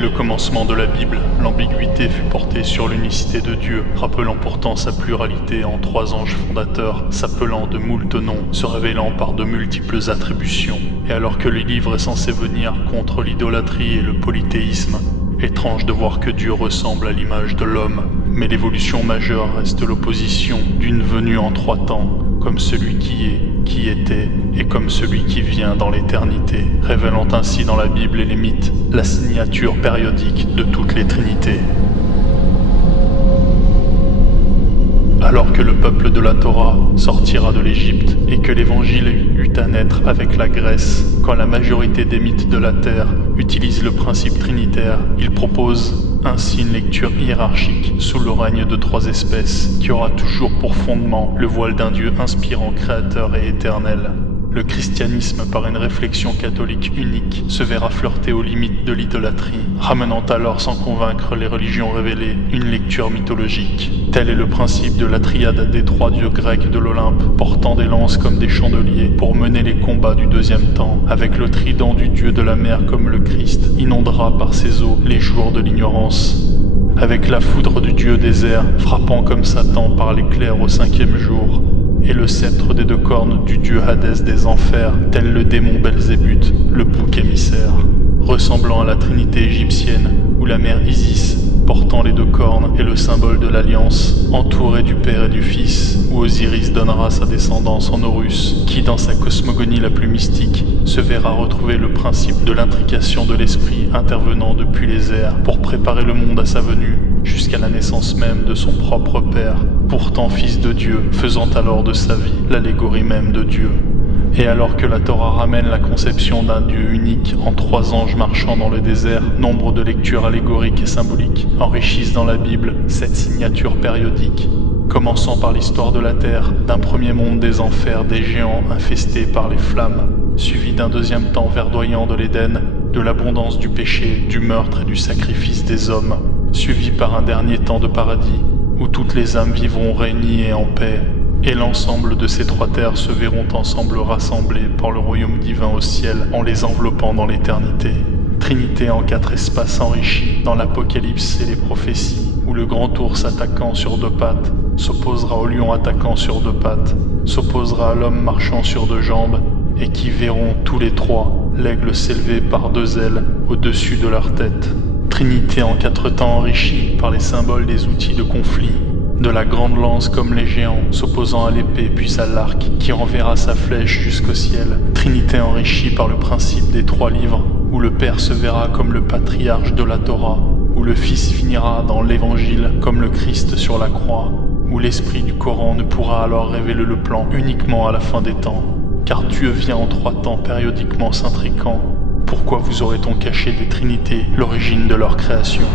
le commencement de la Bible, l'ambiguïté fut portée sur l'unicité de Dieu, rappelant pourtant sa pluralité en trois anges fondateurs, s'appelant de moult noms, se révélant par de multiples attributions. Et alors que le livre est censé venir contre l'idolâtrie et le polythéisme, étrange de voir que Dieu ressemble à l'image de l'homme. Mais l'évolution majeure reste l'opposition d'une venue en trois temps, comme celui qui est, qui était, et comme celui qui vient dans l'éternité, révélant ainsi dans la Bible et les mythes la signature périodique de toutes les trinités. Alors que le peuple de la Torah sortira de l'Égypte et que l'Évangile eut à naître avec la Grèce, quand la majorité des mythes de la Terre utilisent le principe trinitaire, il propose ainsi une lecture hiérarchique sous le règne de trois espèces qui aura toujours pour fondement le voile d'un Dieu inspirant, créateur et éternel. Le christianisme, par une réflexion catholique unique, se verra flirter aux limites de l'idolâtrie, ramenant alors sans convaincre les religions révélées une lecture mythologique. Tel est le principe de la triade des trois dieux grecs de l'Olympe, portant des lances comme des chandeliers pour mener les combats du deuxième temps, avec le trident du dieu de la mer comme le Christ inondera par ses eaux les jours de l'ignorance. Avec la foudre du dieu désert, frappant comme Satan par l'éclair au cinquième jour, et le sceptre des deux cornes du dieu Hadès des enfers, tel le démon Belzébuth, le bouc émissaire. Ressemblant à la trinité égyptienne, où la mère Isis, portant les deux cornes et le symbole de l'alliance, entourée du Père et du Fils, où Osiris donnera sa descendance en Horus, qui dans sa cosmogonie la plus mystique, se verra retrouver le principe de l'intrication de l'esprit intervenant depuis les airs pour préparer le monde à sa venue, jusqu'à la naissance même de son propre Père, pourtant fils de Dieu, faisant alors de sa vie l'allégorie même de Dieu. Et alors que la Torah ramène la conception d'un Dieu unique en trois anges marchant dans le désert, nombre de lectures allégoriques et symboliques enrichissent dans la Bible cette signature périodique, commençant par l'histoire de la terre, d'un premier monde des enfers, des géants infestés par les flammes, suivi d'un deuxième temps verdoyant de l'Éden, de l'abondance du péché, du meurtre et du sacrifice des hommes, suivi par un dernier temps de paradis, où toutes les âmes vivront réunies et en paix, et l'ensemble de ces trois terres se verront ensemble rassemblées par le royaume divin au ciel en les enveloppant dans l'éternité. Trinité en quatre espaces enrichis dans l'Apocalypse et les prophéties, où le grand ours attaquant sur deux pattes s'opposera au lion attaquant sur deux pattes, s'opposera à l'homme marchant sur deux jambes, et qui verront tous les trois l'aigle s'élever par deux ailes au-dessus de leur tête. Trinité en quatre temps enrichie par les symboles des outils de conflit, de la grande lance comme les géants, s'opposant à l'épée puis à l'arc, qui enverra sa flèche jusqu'au ciel. Trinité enrichie par le principe des trois livres, où le Père se verra comme le patriarche de la Torah, où le Fils finira dans l'Évangile comme le Christ sur la croix, où l'esprit du Coran ne pourra alors révéler le plan uniquement à la fin des temps, car Dieu vient en trois temps périodiquement s'intriquant. Pourquoi vous aurait-on caché des trinités l'origine de leur création ?